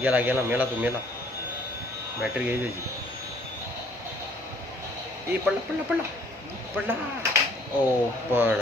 गेला गेला मेला तो मेला. बॅटरी घ्यायची त्याची. ए पडला पडला पडला पडला. ओ पण